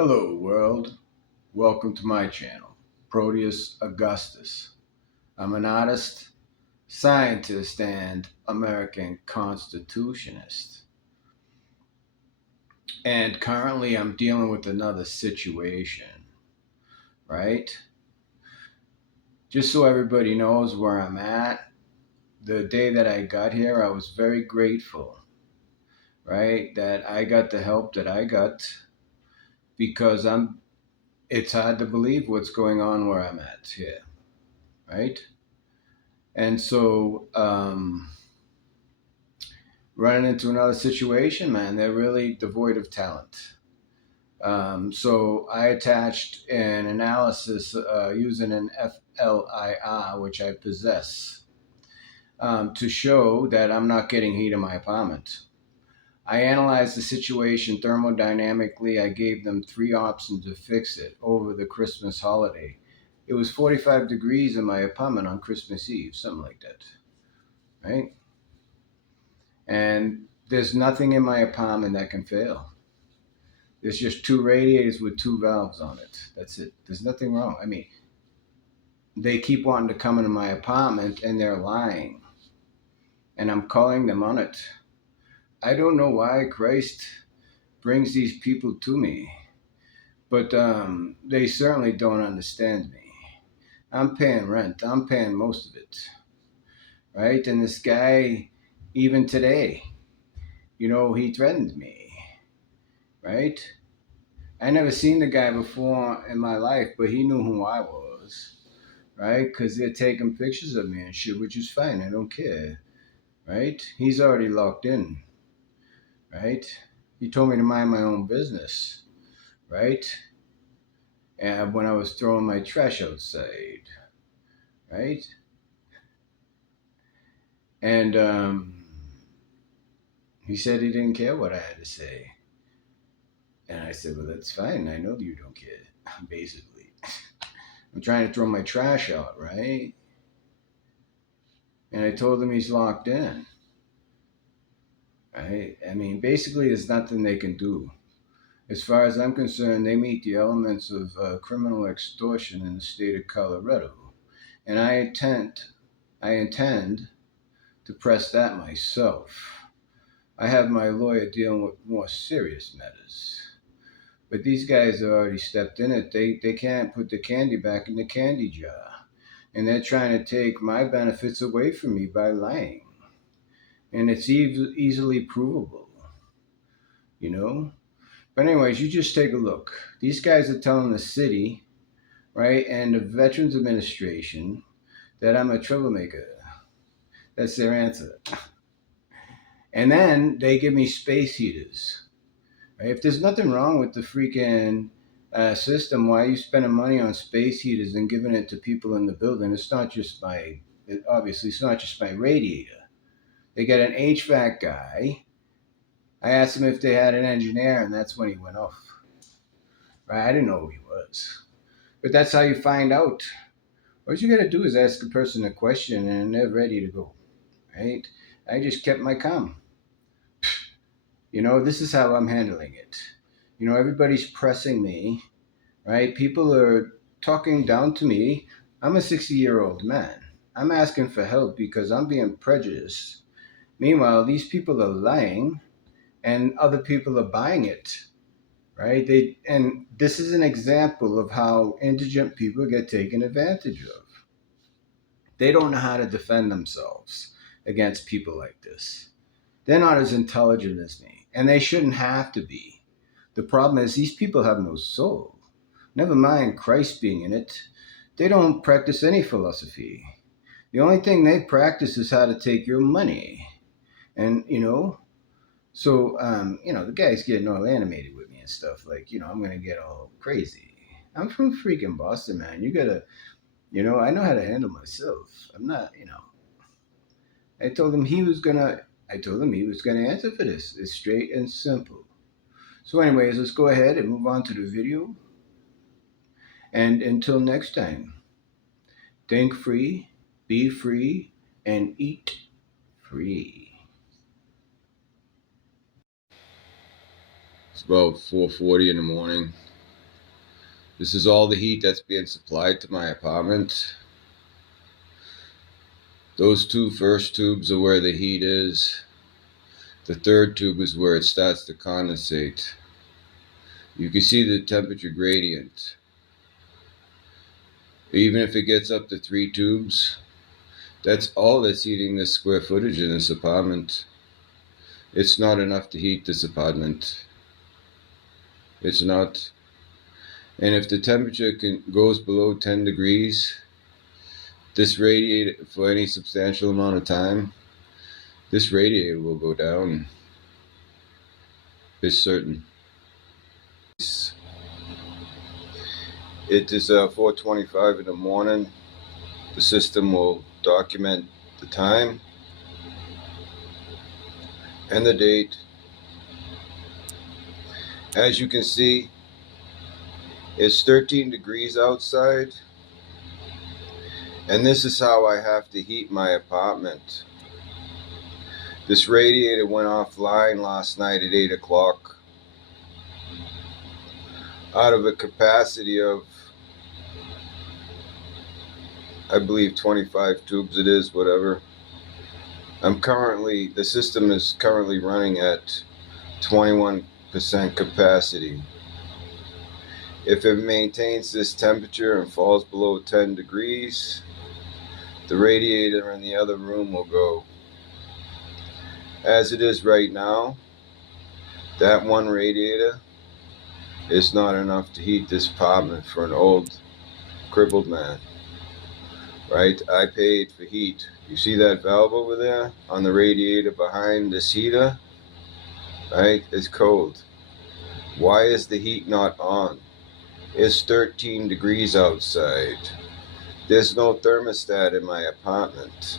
Hello, world. Welcome to my channel, Proteus Augustus. I'm an artist, scientist, and American Constitutionist. And currently, I'm dealing with another situation, right? Just so everybody knows where I'm at, the day that I got here, I was very grateful, right? That I got the help that I got because it's hard to believe what's going on where I'm at here, right? And so, running into another situation, man, they're really devoid of talent. So I attached an analysis using an FLIR, which I possess, to show that I'm not getting heat in my apartment. I analyzed the situation thermodynamically. I gave them three options to fix it over the Christmas holiday. It was 45 degrees in my apartment on Christmas Eve, something like that, right? And there's nothing in my apartment that can fail. There's just two radiators with two valves on it. That's it. There's nothing wrong. I mean, they keep wanting to come into my apartment and they're lying. And I'm calling them on it. I don't know why Christ brings these people to me, but they certainly don't understand me. I'm paying rent. I'm paying most of it, right? And this guy, even today, he threatened me, right? I never seen the guy before in my life, but he knew who I was, right? Because they're taking pictures of me and shit, which is fine. I don't care, right? He's already locked in, right? He told me to mind my own business, right? And when I was throwing my trash outside, right? And he said he didn't care what I had to say. And I said, well, that's fine. I know you don't care, basically. I'm trying to throw my trash out, right? And I told him he's locked in. Right? I mean, basically, there's nothing they can do. As far as I'm concerned, they meet the elements of criminal extortion in the state of Colorado, and I intend to press that myself. I have my lawyer dealing with more serious matters, but these guys have already stepped in it. They can't put the candy back in the candy jar, and they're trying to take my benefits away from me by lying, and it's easily provable, you know. But anyways, you just take a look. These guys are telling the city, right, and the Veterans Administration that I'm a troublemaker. That's their answer. And then they give me space heaters. Right? If there's nothing wrong with the freaking system, why are you spending money on space heaters and giving it to people in the building? Obviously, it's not just my radiator. They got an HVAC guy. I asked him if they had an engineer, and that's when he went off. Right? I didn't know who he was. But that's how you find out. What you got to do is ask a person a question and they're ready to go, right? I just kept my calm. This is how I'm handling it. Everybody's pressing me, right? People are talking down to me. I'm a 60-year-old man. I'm asking for help because I'm being prejudiced. Meanwhile, these people are lying and other people are buying it, right? And this is an example of how indigent people get taken advantage of. They don't know how to defend themselves against people like this. They're not as intelligent as me, and they shouldn't have to be. The problem is these people have no soul. Never mind Christ being in it. They don't practice any philosophy. The only thing they practice is how to take your money. And, the guy's getting all animated with me and stuff. Like, I'm going to get all crazy. I'm from freaking Boston, man. You got to, I know how to handle myself. I'm not, I told him he was gonna. I told him he was gonna answer for this. It's straight and simple. So, anyways, let's go ahead and move on to the video. And until next time, think free, be free, and eat free. It's about 4:40 in the morning. This is all the heat that's being supplied to my apartment. Those two first tubes are where the heat is. The third tube is where it starts to condensate. You can see the temperature gradient. Even if it gets up to 3 tubes, that's all that's heating this square footage in this apartment. It's not enough to heat this apartment. It's not. And if the temperature goes below 10 degrees, this radiator, for any substantial amount of time, this radiator will go down. It's certain. It is 4:25 in the morning. The system will document the time and the date. As you can see, it's 13 degrees outside, and this is how I have to heat my apartment. This radiator went offline last night at 8 o'clock. Out of a capacity of, I believe 25 tubes it is, whatever. The system is currently running at 21% capacity. If it maintains this temperature and falls below 10 degrees, the radiator in the other room will go. As it is right now, that one radiator is not enough to heat this apartment for an old, crippled man. Right? I paid for heat. You see that valve over there on the radiator behind this heater? Right? It's cold. Why is the heat not on? It's 13 degrees outside. There's no thermostat in my apartment.